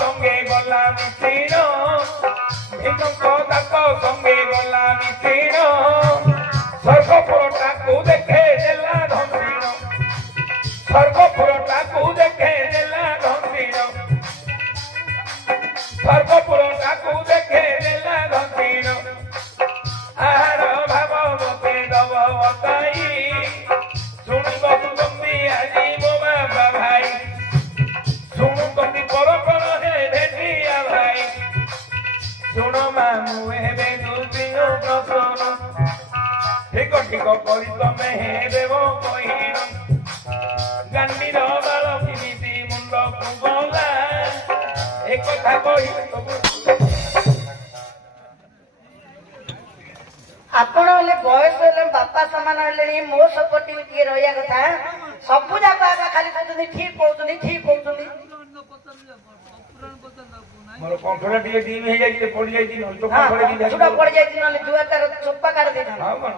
সঙ্গে গলা মিশ্র সঙ্গে গলা মিশ্র স্বর্গপুরটাকু দেখে দেলা ধনশীল স্বর্গপুরটাকু দেখে দেলা ধনশীল স্বর্গপুরটাকু দেখে দেলা ধনশীল আহার ভাব মতে দব বতাই শুনিব তুমি আজি মো বাবা ভাই শুণু তুমি পর পর হে ভেটিয়া ভাই শুণ মামু হেবে দুদিন প্রসন্ন ঠিক ঠিক করি তমে হে দেব কহিন গান্ডীর বাল কিমিতি মুন্ড কুগলা এ কথা কহি ଆପଣ ହେଲେ ବୟସ ହେଲେ ବାପା ସମାନ ହେଲେଣି ମୋ ସପୋର୍ଟ ଟିକେ ରହିବା କଥା ସବୁ ଯାକ ଆଗ ଖାଲି କହୁଛନ୍ତି ଠିକ କହୁଛନ୍ତି ମୋର କଣ୍ଠଟା ଟିକେ ଡିମ୍ ହେଇଯାଇଛି ପଡି ଯାଇଛି ପଡି ଯାଇଛି ନହେଲେ ଦୁଆ ତାର ଚୋପା କାଢି ଦେଇଥାନ୍ତି ଆଉ କଣ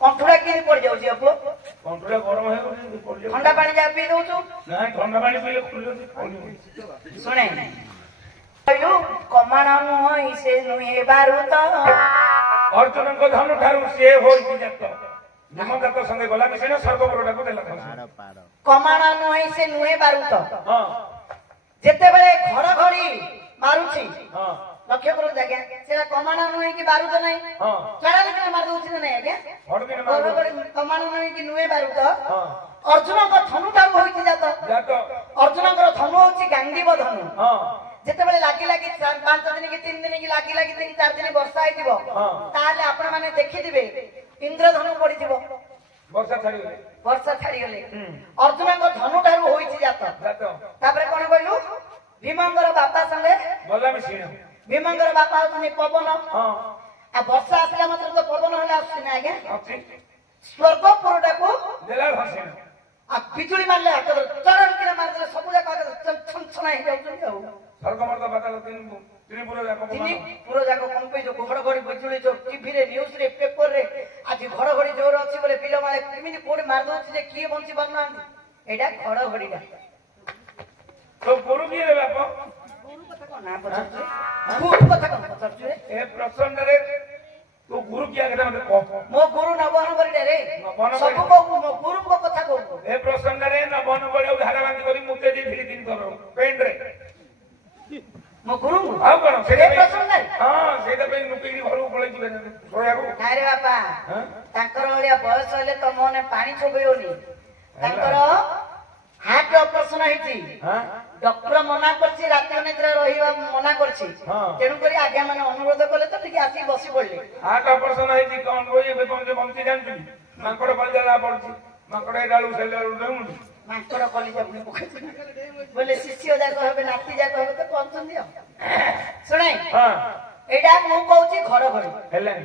କଣ୍ଠଟା କେମିତି ପଡି ଯାଉଛି ପୁଅ କଣ୍ଠଟା ଗରମ ହେଇଗଲେ ଥଣ୍ଡା ପାଣି ଯାହା ପିଇ ଦଉଛୁ ନାଇଁ ଥଣ୍ଡା ପାଣି ପିଇଲେ ଖୁଲୁଛି ଶୁଣେ କହିଲୁ କମାଣ ନୁହଁ ସେ ନୁହେଁ ବାରୁଦ ଅର୍ଜୁନଙ୍କ ଧନୁ ଠାରୁ ସିଏ ହୋଇଛି ଜାତ ଭୀମଜାତ ସଙ୍ଗେ ଗଲା ମିଶିନ ସ୍ୱର୍ଗପୁରଟାକୁ ଦେଲା କମାଣ ନୁହେଁ ସେ ନୁହେଁ ବାରୁଦ ହଁ ଯେତେବେଳେ ଘଡଘଡି ମାରୁଛି ହଁ ଲକ୍ଷ୍ୟ କରନ୍ତୁ ଆଜ୍ଞା ସେଟା କମାଣ ନୁହେଁ କି ବାରୁଦ ନାହିଁ ହଁ ଚଢାରେ ମାରି ଦଉଛି ନା ନାଇଁ ଆଜ୍ଞା କମାଣ ନୁହେଁ କି ନୁହେଁ ବାରୁଦ ଅର୍ଜୁନଙ୍କ ଧନୁ ଠାରୁ ହୋଇଛି ଜାତ ଅର୍ଜୁନଙ୍କର ଧନୁ ହଉଛି ଗାଣ୍ଡୀବ ଧନୁ ଯେତେବେଳେ ଲାଗି 5 ଦିନ କି 3 ଦିନ କି ଲାଗି 3-4 ଦିନ ବର୍ଷା ହେଇଥିବ ତାହେଲେ ଆପଣ ମାନେ ଦେଖିଥିବେ ଇନ୍ଦ୍ରଧନୁ ପଡିଥିବ ବର୍ଷା ଛାଡିଗଲେ ଅର୍ଜୁନଙ୍କ ଧନୁ ଠାରୁ ହୋଇଛି ଜାତ ତାପରେ କଣ କହିଲୁ ଭୀମଙ୍କର ବାପା ସଙ୍ଗେ ଭୀମଙ୍କର ବାପା ହଉଛନ୍ତି ପବନ ଆଉ ବର୍ଷା ଆସିଲା ମାତ୍ର ତ ପବନ ହେଲେ ଆସୁଛି ନା ଆଜ୍ଞା ସ୍ୱର୍ଗପୁରଟାକୁ ଆଉ ବିଜୁଳି ମାରିଲେ ହାତ ଚରଣକିରେ ମାରିଦେଲେ ସବୁ ଯାକ ଛନଛନା ହେଇଯାଉଛନ୍ତି ଆଉ ପୁର ଯାକ କମ୍ପେଇ ଯୋଉ ଘଡଘଡି ବିଜୁଳି ଯୋଉ ଟିଭିରେ ନ୍ୟୁଜରେ ପେପରରେ ଆଜି ଘଡଘଡି ଜୋର ଅଛି ବୋଲେ ବିଲମାଳେ କେମିତି କୋଉଠି ମାରିଦଉଛି ଯେ କିଏ ବଞ୍ଚି ପାରୁନାହାନ୍ତି ଏଇଟା ଘଡଘଡିଟା ଗୁରୁ କିଏ ବାପ ନା ପଚାରୁଛୁ ଗୁରୁ କଥା କଣ ପଚାରୁଛୁ ଏ ପ୍ରସଙ୍ଗରେ ତୁ ଗୁରୁ କିଏ ମତେ କହ ମୋ ଗୁରୁ ନବନଗରୀଟା ରେ ସବୁ କହୁ ମୋ ଗୁରୁଙ୍କ କଥା କହୁ ଏ ପ୍ରସଙ୍ଗରେ ନବନଗରୀ ଧାରା ବାନ୍ଧି କରି ମୁତେ ଦି ଭିଡି ଦିନ କର ପେଣ୍ଡରେ ମୋ ଗୁରୁ ଆଉ କଣ ସେଇଟା ପ୍ରସଙ୍ଗରେ ହଁ ସେଇଟା ପାଇଁ ଲୁକେଇକି ଘରକୁ ପଳେଇ ଯିବେ ଶୋଇବାକୁ ନାଇରେ ବାପା ତାଙ୍କର ଭଳିଆ ବୟସ ହେଲେ ତ ମନେ ପାଣି ଛୋବେଇବନି ତାଙ୍କର ହାର୍ଟ ଅପରେସନ ହେଇଛି ଡକ୍ଟର ମନା କରିଛି ରାତି ଅନିଦ୍ରା ରହିବା ମନା କରିଛି ତେଣୁକରି ଆଜ୍ଞା ମାନେ ଅନୁରୋଧ କଲେ ତ ଟିକେ ଆସିକି ବସି ପଡିଲେ ହାର୍ଟ ଅପରେସନ ହେଇଛି କଣ ଏବେ ବଞ୍ଚି ଜାଣିଛୁ ମାଙ୍କଡ କଲିଜା ପଡୁଛି ମାଙ୍କଡ ଏଇଟା ସେଉଁଠି ମାଙ୍କଡ କଲିଜା ପୁଣି ପକେଇଛି ବୋଲେ ଶିଷ୍ୟ ଯାକ ହେବେ ନାତି ଯାକ ହେବେ ତ କହୁଛନ୍ତି ଆଉ ଶୁଣେ ଏଇଟା ମୁଁ କହୁଛି ଘଡଘଡି ହେଲାନି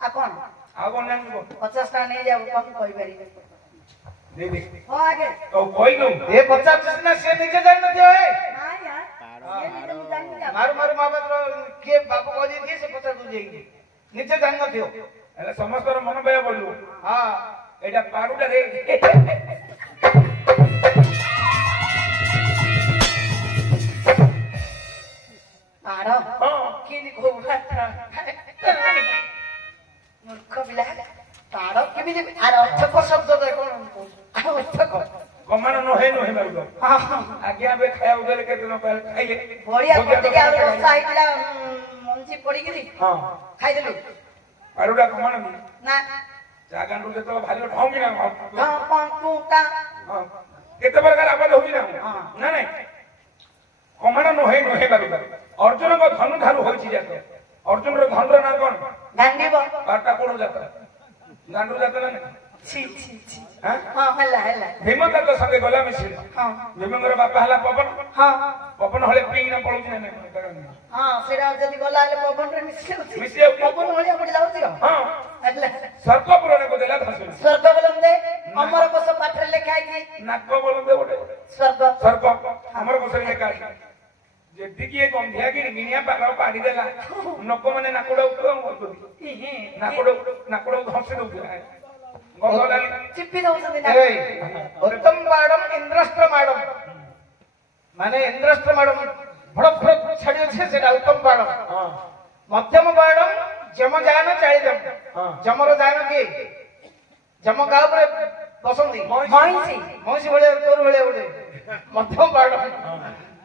ଆଉ କଣ ଜାଣିବୁ 50 ଟଙ୍କା ନେଇଯାଉ କଣ କହିପାରିବେ ହଁ ଆଜ୍ଞା କହିଲୁ ଏ 50 ନା ସେ ନିଜେ ଜାଣିନଥିବ ମାରୁ ମାରୁ ମହାପାତ୍ର କିଏ ବାପ କହିଦେଇଥିବେ ସେ 50 ଦେଇକି ନିଜେ ଜାଣିନଥିବ ହେଲେ ସମସ୍ତର ମନ ପାଇବା ପଡିବ ହଁ ଏଇଟା ପାରୁଟାରେ ମୂର୍ଖ ପିଲା ତାର କେମିତି ଆର ଅର୍ଥକ ଶବ୍ଦ କମାଣ ନୁହେଁ ମାରୁଦ ଆଜ୍ଞା ଏବେ ଖାଇବାକୁ ଦେଲେ କେତେ ଦିନ ଖାଇଲେ ବଢିଆ ବର୍ଷା ହେଇଥିଲା ମଞ୍ଜି ପଡିକିରି ଖାଇଦେଲୁ ପାରୁଟା କମାଣ ନା ଜାଗାରୁ ଯେତେବେଳେ ଭାରି ଢଙ୍ଗି ନା କେତେ ପ୍ରକାର ଆବାଜ ହଉଛି ନା ନାଇଁ କମାଣ ନୁହେଁ ମାରୁଦ ଅର୍ଜୁନଙ୍କ ଧନୁ ଠାରୁ ହୋଇଛି ଜାତ ଅର୍ଜୁନର ଧନୁର ନାଁ କଣ ଗାଣ୍ଡୀବ ବାରଟା କୋଣ ଜାତ ଗାଣ୍ଡୁ ଜାତ ନା ଭୀମଜାତ ସଙ୍ଗେ ଗଲା ମିଶିଲ ଭୀମଙ୍କର ବାପା ହେଲା ପବନ ପବନ ହଳେ ପିଇକିନା ପଳଉଛି ନା ସେଟା ଯଦି ଗଲା ହେଲେ ପବନରେ ମିଶି ପବନ ଭଳିଆ ପଡି ଯାଉଛି ସ୍ୱର୍ଗପୁରକୁ ଦେଲା ସ୍ୱର୍ଗ ବୋଲନ୍ଦେ ଅମର କୋଷ ପାଠରେ ଲେଖା ହେଇଛି ନାକ ବୋଲନ୍ଦେ ଗୋଟେ ସ୍ୱର୍ଗ ଅମର କୋଷରେ ଲେଖା ହେଇଛି ଯେତିକି ଗନ୍ଧିଆକି ଗିଣିଆ ପାର ପାଡିଦେଲା ଲୋକମାନେ ନାକଡାକୁ ନାକଡାକୁ ଧସି ଦଉଥିଲା ଚିପି ଦଉଛନ୍ତି ନା ଉତ୍ତମ ବାଡମ ଇନ୍ଦ୍ରସ୍ତ୍ର ମାଡମ ମାନେ ଇନ୍ଦ୍ରସ୍ତ୍ର ମାଡମ ଭଡ ଭଡ ଛାଡି ଅଛି ସେଟା ଉତ୍ତମ ବାଡମ ମଧ୍ୟମ ବାଡମ ଯମ ଯାନ ଚାଳି ଯମ ଯମର ଯାନ କିଏ ଯମ ଗାଁ ଉପରେ ବସନ୍ତି ମଇଁଷି ମଇଁଷି ଭଳିଆ ତୋର ଭଳିଆ ଗୋଟେ ମଧ୍ୟମ ବାଡମ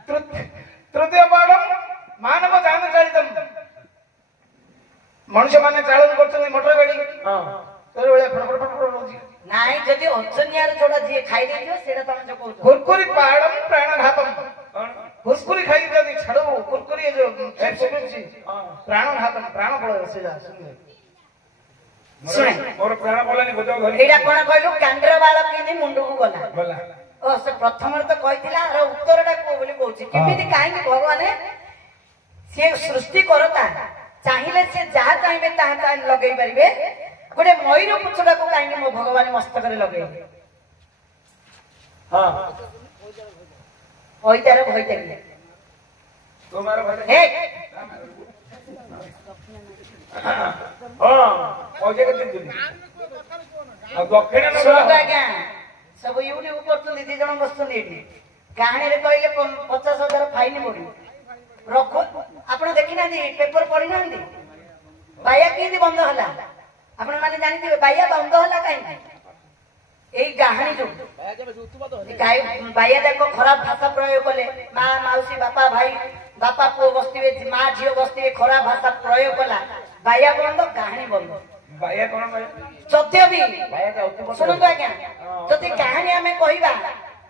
ତୃତୀୟ ବାଡମ ମାନବ ଯାନ ଚାଳିତମ ମଣିଷ ମାନେ ଚାଳନ କରୁଛନ୍ତି ମୋଟର ଗାଡି ତୋର ଭଳିଆ ଫଟଫଟ ଫଟଫଟ ହଉଛି ନାଇଁ ଯଦି ଅଜନ୍ୟାର ଯୋଉଟା ଯିଏ ଖାଇ ଦେଇଥିବ ସେଇଟା ତମେ ଯୋଉ କହୁଛ କୁରକୁରି ବାଡମ ପ୍ରାଣଘାତମ କୁରକୁରି ଖାଇକି ଯଦି ଛାଡୁ କୁରକୁରି ଯୋଉ ପ୍ରାଣ ଘାତମ ପ୍ରାଣ ପଳେଇବ ସେଇଟା ଶୁଣେ ମୋର ପ୍ରାଣ ପଳାନି ବୋଝ ଧରି ଏଇଟା କଣ କହିଲୁ କାଣ୍ଡର ବାଳ କିନି ମୁଣ୍ଡକୁ ଗଲା ଓ ସେ ପ୍ରଥମରେ ତ କହିଥିଲା ଆର ଉତ୍ତରଟା କୁହ ବୋଲି କହୁଛି କେମିତି କାହିଁକି ଭଗବାନ ସିଏ ସୃଷ୍ଟି କରତା ଚାହିଁଲେ ସେ ଯାହା ଚାହିଁବେ ତାହା ଲଗେଇ ପାରିବେ ଗୋଟେ ମୟୂର ପୁଚ୍ଛଟାକୁ କାହିଁକି ମୋ ଭଗବାନ ମସ୍ତକରେ ଲଗେଇବେ ହଇତାର ଭଇତାରିଲେ তোমার ভাই ହେ ପଇସା କେତେ ଦିନ ଆଉ ଦକ୍ଷିଣ ଶୁଣନ୍ତୁ ଆଜ୍ଞା ସବୁ ୟୁଟ୍ୟୁବ କରୁଛନ୍ତି 2 ଜଣ ବସୁଛନ୍ତି ଏଠି କାହାଣୀରେ କହିଲେ 50,000 ଫାଇନ ପଡିବ ରଖୁ ଆପଣ ଦେଖିନାହାନ୍ତି ପେପର ପଢିନାହାନ୍ତି ବାୟା କେମିତି ବନ୍ଦ ହେଲା ଆପଣ ମାନେ ଜାଣିଥିବେ ବାୟା ବନ୍ଦ ହେଲା କାହିଁକି ଏଇ କାହାଣୀ ଯୋଉ ବାୟା ଯାକ ଖରାପ ଭାଷା ପ୍ରୟୋଗ କଲେ ମା ମାଉସୀ ବାପା ଭାଇ ବାପା ପୁଅ ବସିଥିବେ ମା ଝିଅ ବସିଥିବେ ଖରାପ ଭାଷା ପ୍ରୟୋଗ କଲା ବାୟା ବନ୍ଦ କାହାଣୀ ବନ୍ଦ ବାୟା କଣ ଯଦ୍ୟପି ଶୁଣନ୍ତୁ ଆଜ୍ଞା ଯଦି କାହାଣୀ ଆମେ କହିବା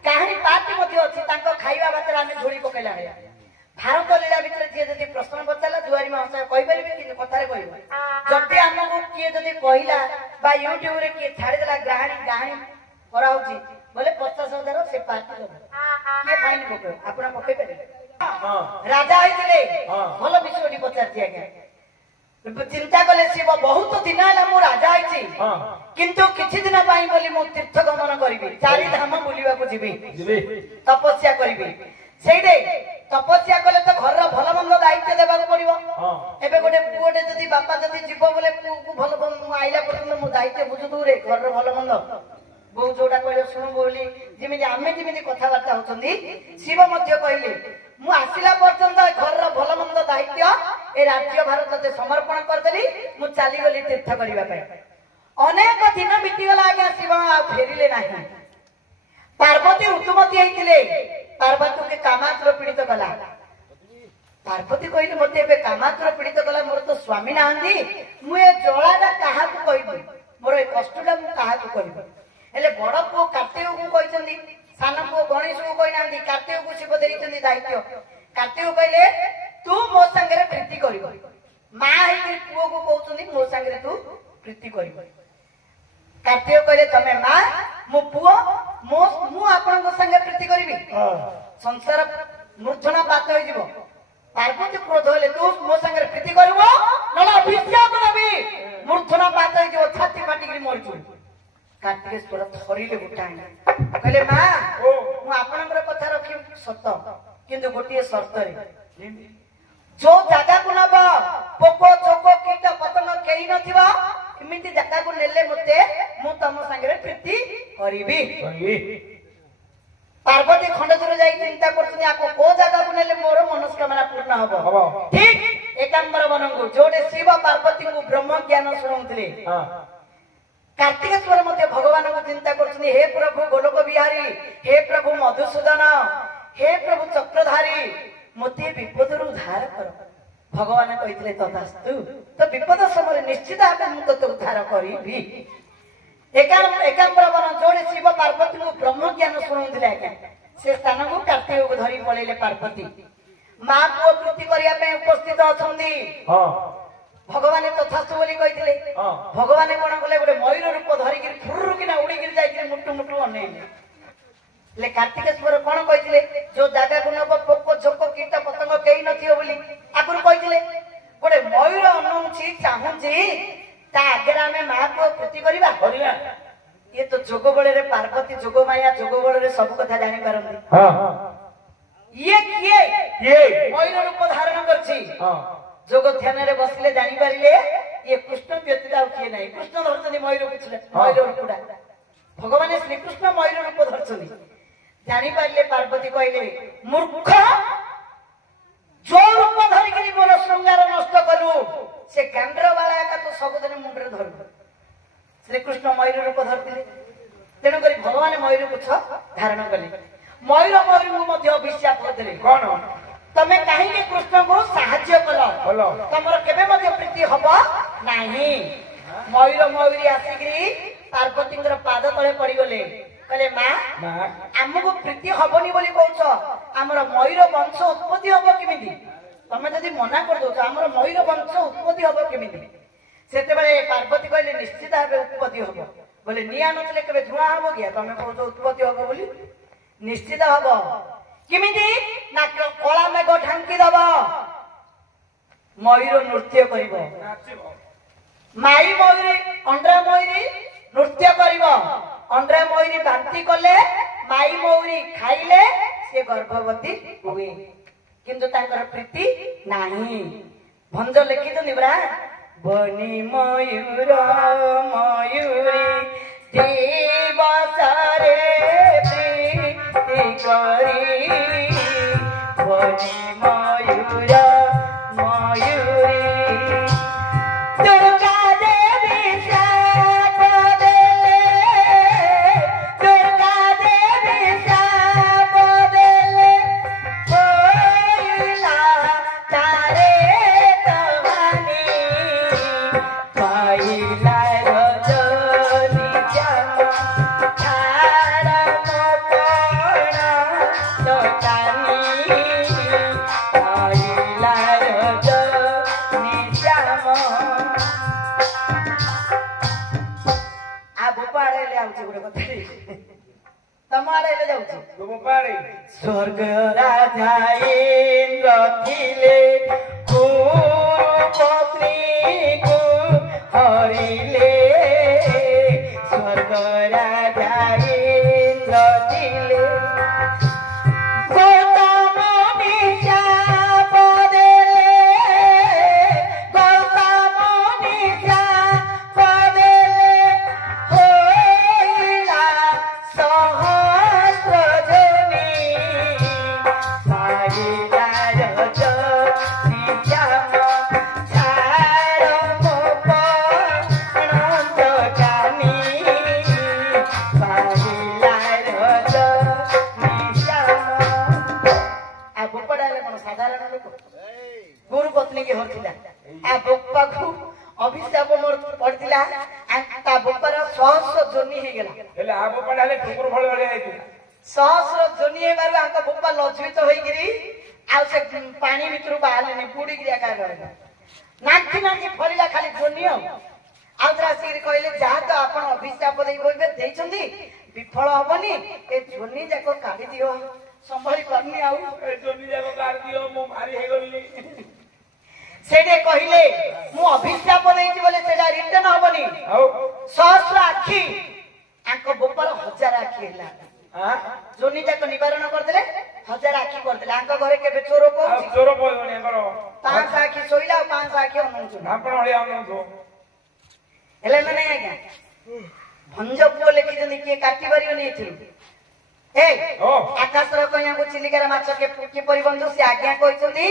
କାହାଣୀ ପାର୍ଟି ମଧ୍ୟ ଅଛି ତାଙ୍କ ଖାଇବା ବାଟରେ ଆମେ ଧୂଳି ପକେଇଲା ଭଳିଆ ଭାରତ ଲୀଳା ଭିତରେ ଯିଏ ଯଦି ପ୍ରଶ୍ନ ପଚାରିଲା ଦୁଆରୀ ମହାଶୟ କହିପାରିବେ କିନ୍ତୁ କଥାରେ କହିବ ଯଦି ଆମକୁ କିଏ ଯଦି କହିଲା ବା ୟୁଟ୍ୟୁବରେ କିଏ ଛାଡିଦେଲା କାହାଣୀ କରାହଉଛି ବୋଲେ 50,000 ସେ ପାର୍ଟି ଦବ କିଏ ଫାଇନ ପକେଇବ ଆପଣ ପକେଇ ପାରିବେ ରାଜା ହେଇଥିଲେ ଭଲ ବିଷୟଟି ପଚାରିଛି ଆଜ୍ଞା ଚିନ୍ତା କଲେ ଶିବ ବହୁତ ଦିନ ହେଲା ମୁଁ ରାଜା ହେଇଛି କିନ୍ତୁ କିଛି ଦିନ ପାଇଁ ବୋଲି ମୁଁ ତୀର୍ଥ ଗମନ କରିବି 4 ଧାମ ବୁଲିବାକୁ ଯିବି ତପସ୍ୟା କରିବି ସେଇଠି ତପସ୍ୟା କଲେ ତ ଘରର ଭଲ ମନ୍ଦ ଦାୟିତ୍ୱ ଦେବାକୁ ପଡିବ ଏବେ ଗୋଟେ ପୁଅଟେ ଯଦି ବାପା ଯଦି ଯିବ ବୋଲେ ପୁଅକୁ ଭଲ ଆଇଲା ପର୍ଯ୍ୟନ୍ତ ମୁଁ ଦାୟିତ୍ୱ ବୁଝୁଥିବରେ ଘରର ଭଲ ମନ୍ଦ ବୋଉ ଯୋଉଟା କହିଲେ ଶୁଣୁ ବୋଲି ଯେମିତି ଆମେ ଯେମିତି କଥାବାର୍ତ୍ତା ହଉଛନ୍ତି ଶିବ ମଧ୍ୟ କହିଲେ ମୁଁ ଆସିଲା ପର୍ଯ୍ୟନ୍ତ ଘରର ଭଲ ମନ୍ଦ ଦାୟିତ୍ୱ ଏ ରାଜ୍ୟ ଭାରତ ସମର୍ପଣ କରିଦେଲି ମୁଁ ଚାଲିଗଲି ତୀର୍ଥ କରିବା ପାଇଁ ଅନେକ ଦିନ ବିତିଗଲା ଆଜ୍ଞା ଶିବ ଆଉ ଫେରିଲେ ନାହିଁ ପାର୍ବତୀ ଋତୁମତୀ ହେଇଥିଲେ ପାର୍ବତୀকে କାମାତୁର ପୀଡ଼ିତ କଲା ପାର୍ବତୀ କହିଲେ ମତେ ଏବେ କାମାତୁର ପୀଡ଼ିତ କଲା ମୋର ତ ସ୍ୱାମୀ ନାହାନ୍ତି ମୁଁ ଏ ଜଳାଟା କାହାକୁ କହିବି ମୋର ଏ କଷ୍ଟଟା ମୁଁ କାହାକୁ କହିବି ହେଲେ ବଡ ପୁଅ କାର୍ତ୍ତିକକୁ କହିଛନ୍ତି ସାନ ପୁଅ ଗଣେଶକୁ କହିନାହାନ୍ତି କାର୍ତ୍ତିକକୁ ଶିବ ଦେଇଛନ୍ତି ଦାୟିତ୍ୱ କାର୍ତ୍ତିକ କହିଲେ ତୁ ମୋ ସାଙ୍ଗରେ ପ୍ରୀତି କରିବ ମା ହେଇକି ପୁଅକୁ କହୁଛନ୍ତି ମୋ ସାଙ୍ଗରେ ତୁ ପ୍ରୀତି କରିବ କାର୍ତ୍ତିକ କହିଲେ ତମେ ମା ମୋ ପୁଅ ମୁଁ ଆପଣଙ୍କ ସାଙ୍ଗେ ପ୍ରୀତି କରିବି ସଂସାର ମୂର୍ଚ୍ଛନା ପାତ ହେଇଯିବ ପାର୍ବତୀ କ୍ରୋଧ ହେଲେ ତୁ ମୋ ସାଙ୍ଗରେ ପ୍ରୀତି କରିବ ନହେଲେ ଅଭିଶାପ ଦେବି ମୂର୍ଚ୍ଛନା ପାତ ହେଇଯିବ ଛାତି ଫାଟିକି ମରିଯିବ କାର୍ତ୍ତିକେଶ୍ୱର ଥରିଲେ ଗୋଟାଏ କହିଲେ ମା ମୁଁ ଆପଣଙ୍କର କଥା ରଖିବି ସତ କିନ୍ତୁ ଗୋଟିଏ ସର୍ତ୍ତରେ ଯୋଉ ଜାଗାକୁ ନବ ପୋକ ଚୋକ କୀଟ ପତଙ୍ଗ କେହି ନଥିବ ଏମିତି ଜାଗାକୁ ନେଲେ ମତେ ମୁଁ ତମ ସାଙ୍ଗରେ ପ୍ରୀତି କରିବି ପାର୍ବତୀ ଖଣ୍ଡଦୂର ଯାଇ ଚିନ୍ତା କରୁଛନ୍ତି ଆକୁ କୋଉ ଜାଗାକୁ ନେଲେ ମୋର ମନସ୍କାମନା ପୂର୍ଣ୍ଣ ହବ ଠିକ ଏକାମ୍ବର ବନଙ୍କୁ ଯୋଉଠି ଶିବ ପାର୍ବତୀଙ୍କୁ ବ୍ରହ୍ମ ଜ୍ଞାନ ଶୁଣାଉଥିଲେ କାର୍ତ୍ତିକେଶ୍ୱର ମଧ୍ୟ ଭଗବାନଙ୍କୁ ଚିନ୍ତା କରୁଛନ୍ତି ହେ ପ୍ରଭୁ ଗୋଲୋକ ବିହାରୀ ହେ ପ୍ରଭୁ ମଧୁସୂଦନ ହେ ପ୍ରଭୁ ଚକ୍ରଧାରୀ ମତେ ବିପଦରୁ ଉଦ୍ଧାର କର ଭଗବାନ କହିଥିଲେ ତଥାସ୍ତୁ ତ ବିପଦ ସମୟରେ ନିଶ୍ଚିତ ଭାବେ ମୁଁ ତତେ ଉଦ୍ଧାର କରିବି ଏକାମ୍ବର ବନ ଯୋଉଠି ଶିବ ପାର୍ବତୀଙ୍କୁ ବ୍ରହ୍ମ ଜ୍ଞାନ ଶୁଣାଉଥିଲେ ଆଜ୍ଞା ସେ ସ୍ଥାନକୁ କାର୍ତ୍ତିକକୁ ଧରି ପଳେଇଲେ ପାର୍ବତୀ ମା ପୁଅ ପ୍ରୀତି କରିବା ପାଇଁ ଉପସ୍ଥିତ ଅଛନ୍ତି ଭଗବାନ ତଥାସ୍ତୁ ବୋଲି କହିଥିଲେ ଭଗବାନ କଣ କଲେ ଗୋଟେ ମୟୂର ରୂପ ଧରିକିରି ଫୁରୁ କିନା ଉଡିକିରି ଯାଇକିରି ମୁଟୁ ମୁଟୁ ଅନେଇଲେ ହେଲେ କାର୍ତ୍ତିକେଶ୍ୱର କଣ କହିଥିଲେ ଯୋଉ ଜାଗାକୁ ନବ ପୋକ ଝୋକ କୀଟ ପତଙ୍ଗ କେହି ନଥିବ ବୋଲି ଆଗରୁ କହିଥିଲେ ଗୋଟେ ମୟୂର ଅନଉଛି ଚାହୁଁଛି ତା ଆଗରେ ଆମେ ମା ପୁଅ ପ୍ରୀତି କରିବା ଇଏ ତ ଯୋଗ ବଳରେ ପାର୍ବତୀ ଯୋଗ ମାୟା ଯୋଗ ବଳରେ ସବୁ କଥା ଜାଣିପାରନ୍ତି ଇଏ କିଏ ମୟୂର ରୂପ ଧାରଣ କରିଛି ଯୋଗ ଧ୍ୟାନରେ ବସିଲେ ଜାଣିପାରିଲେ ଇଏ କୃଷ୍ଣ ବ୍ୟତୀତ ଆଉ କିଏ ନାହିଁ। କୃଷ୍ଣ ଧରିଛନ୍ତି ମୟୂର ରୂପଟା। ଭଗବାନ ଶ୍ରୀକୃଷ୍ଣ ମୟୂର ରୂପ ଧରିଛନ୍ତି। ଜାଣିପାରିଲେ ପାର୍ବତୀ କହିଲେ ମୂର୍ଖ, ଯୋଉ ରୂପ ଧରିକିରି ମୋର ଶୃଙ୍ଗାର ନଷ୍ଟ କଲୁ ସେ ଗାଣ୍ଡର ବାଳା ଏକା ତୁ ସବୁଦିନ ମୁଣ୍ଡରେ ଧରିବୁ। ଶ୍ରୀକୃଷ୍ଣ ମୟୂର ରୂପ ଧରିଥିଲେ, ତେଣୁକରି ଭଗବାନ ମୟୂର ପୁଚ୍ଛ ଧାରଣ କଲେ। ମୟୂରଙ୍କୁ ମଧ୍ୟ ଅଭିଶାପ କରିଦେଲେ। କଣ ତମେ କାହିଁକି କୃଷ୍ଣଙ୍କୁ ସାହାଯ୍ୟ କଲ? ତମର କେବେ ମଧ୍ୟ ପ୍ରୀତି ହବ ନାହିଁ। ମୟୂରୀ ଆସିକିରି ପାର୍ବତୀଙ୍କର ପାଦ ତଳେ ପଡିଗଲେ। କହିଲେ ମା, ଆମକୁ ପ୍ରୀତି ହବନି ବୋଲି କହୁଛ, ଆମର ମୟୂର ବଂଶ ଉତ୍ପତ୍ତି ହବ କେମିତି? ତମେ ଯଦି ମନା କରିଦଉଛ ଆମର ମୟୂର ବଂଶ ଉତ୍ପତ୍ତି ହବ କେମିତି? ସେତେବେଳେ ପାର୍ବତୀ କହିଲେ ନିଶ୍ଚିତ ଭାବେ ଉତ୍ପତ୍ତି ହବ। ବୋଲେ ନିଆଁ ନଥିଲେ କେବେ ଧୂଆଁ ହବ କି? ତମେ କହୁଛ ଉତ୍ପତ୍ତି ହବ ବୋଲି, ନିଶ୍ଚିତ ହବ। କେମିତି ନା କଳା ମେଘ ଢାଙ୍କି ଦବ, ମୟୂର ନୃତ୍ୟ କରିବ। ମାଇ ମୟୂରୀ ଅଣ୍ଡ୍ରା ମୟୂରୀ ନୃତ୍ୟ କରିବ। ଅଣ୍ଡ୍ରା ମୟୂରୀ ବାନ୍ତି କଲେ, ମାଇ ମୟୂରୀ ଖାଇଲେ ସେ ଗର୍ଭବତୀ ହୁଏ। କିନ୍ତୁ ତାଙ୍କର ପ୍ରୀତି ନାହିଁ। ଭଞ୍ଜ ଲେଖିଛନ୍ତି ପରା, ବନି ମୟୂର ମୟୂରୀ ଦିବସରେ ପ୍ରୀତି କରି, ବନି ମୟୂର ମୟୂରୀ ଦୁର୍ଗା ଦେବୀ ଶାପ ଦେଲେ, ଦୁର୍ଗା ଦେବୀ ଶାପ ଦେଲେ, ହୋଇଲା ତାରେ କହାନି, ପାଇଲା ରଜନୀ ଜାମ, ଛାଡ଼ ମୋ ପଣ ଦୋକାନୀ, ପାଇଲା ରଜନୀ ଜାମ। ଭୋପାଳ ହେଲେ ଆଉଛି ଗୋଟେ କଥା, ତମ ଆଡେ ହେଲେ ଯାଉଛି। ସ୍ୱର୍ଗ ରାଜା ଇନ୍ଦ୍ର ଥିଲେ, ପତ୍ନୀକୁ ହରିଲେ। ସ୍ୱର୍ଗ ରାଜା ଇନ୍ଦ୍ର ଥିଲେ, ଗୌତମ ନିଶାପ ଦେଲେ, ଗୌତମ ନିଶାପ ଦେଲେ, ହୋଇଲା ସହସ୍ର ଯୋନି, ପାଇଲା ରଜନୀ ଜାମ, ଛାଡ଼ ମୋ ପଣ ଦୋକାନୀ, ପାଇଲା ରଜନୀ ଜାମ। ଆଉ ବୋପା ହେଲେ କଣ ସାଧାରଣ ଲୋକ? ଗୁରୁ ପତ୍ନୀ କି ହରିଥିଲା। ଆ ବୋପାକୁ ଅଭିଶାପ ମୋର ପଡିଥିଲା, ତା ବୋପାର ସହସ୍ର ଯୋନି ହେଇଗଲା। ହେଲେ ଆ ବୋପାଟା ହେଲେ ଠୁକୁର ଫଳ ଭଳିଆ ହେଇଥିଲା। ସହସ୍ର ଯୋନି ହେବାରୁ ଆଙ୍କ ବୋପା ଲଜ୍ଜିତ ହେଇକିରି ଆଉ ସେ ପାଣି ଭିତରୁ ବାହାରିଲେନି, ବୁଡିକିରି ଏକା ରହିଲା। ନାଚି ନାଚି ଫଳିଲା ଖାଲି ଯୋନି। ଆଉ ଥରେ ଆସିକିରି କହିଲେ ଯାହା ତ ଆପଣ ଅଭିଶାପ ଦେଇଛନ୍ତି ବିଫଳ ହବନି, ଏ ଯୋନି ଯାକ କାଢି ଦିଅ। ସମ୍ଭାଳି ପାରୁନି ଆଉ, ସେଇଟା କହିଲେ ମୁଁ ଅଭିଶାପ ଦେଇଛି ବୋଲି ସେଇଟା ରିଟର୍ନ ହବନି। ସହସ୍ର ଆଖି, ଆଙ୍କ ବୋପାର 1000 ଆଖି ହେଲା। ଯୋନି ଯାକ ନିବାରଣ କରିଦେଲେ, 1000 ଆଖି କରିଦେଲେ। ଆଙ୍କ ଘରେ କେବେ ଚୋର ପହଞ୍ଚି, 500 ଆଖି ଶୋଇଲା ଆଉ 500 ଆଖି ଅନଉଛନ୍ତି। ହେଲେ ନା ନାଇଁ ଆଜ୍ଞା? ଭଞ୍ଜ ପୁଅ ଲେଖିଛନ୍ତି, କିଏ କାଟି ପାରିବନି ଏଥିରୁ। ଆକାଶର କଇଁଆକୁ ଚିଲିକାର ମାଛ କିପରି ବନ୍ଧୁ? ସେ ଆଜ୍ଞା କହିଛନ୍ତି